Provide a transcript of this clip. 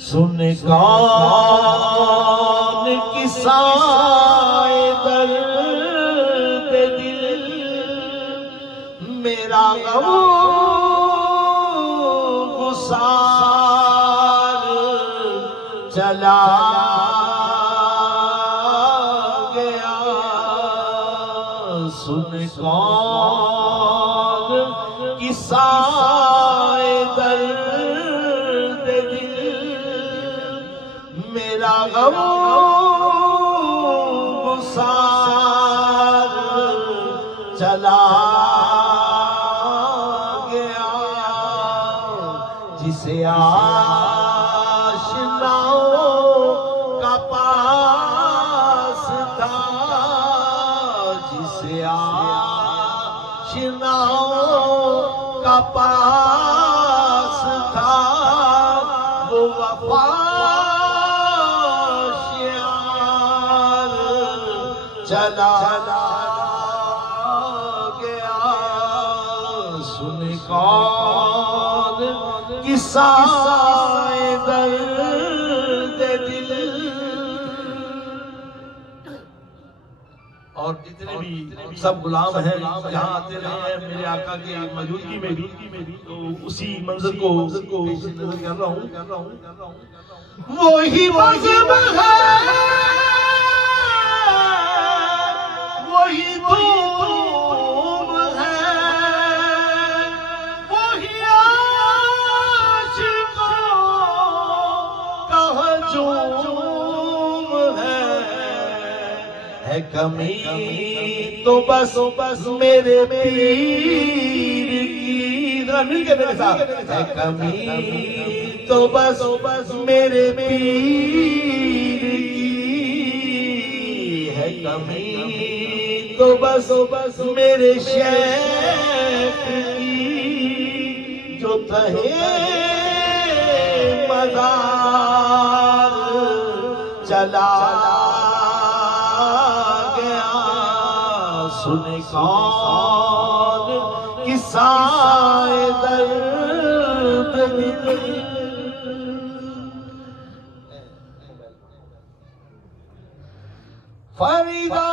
सुन कौन किस्साए दर्द दिल, मेरा गम गुसार चला गया। सुन कौन किस्साए दर्द दिल, मेरा गम गुसार चला गया। जिसे आशनाओं का पास था, जिसे आशनाओं का पास था, वो वफा चला गया। सुन कौन किस्साए दर्द दिल। और जितने भी सब गुलाम हैं यहाँ आते रहे हैं मेरे आका की मौजूदगी में भी, तो उसी मंजर को नजर कर रहा हूँ। वही मज़हब है, वही धूम है, वही आशिकों का हजूम है कमी तो बस मेरे पीर की। मिल के मेरे साथ, है कमी तो बस मेरे पीर की, है कमी तो बस मेरे शेख की, जो तहे मज़ार चला गया। सुन कौन किस्साए दर्द दिल। फरीदा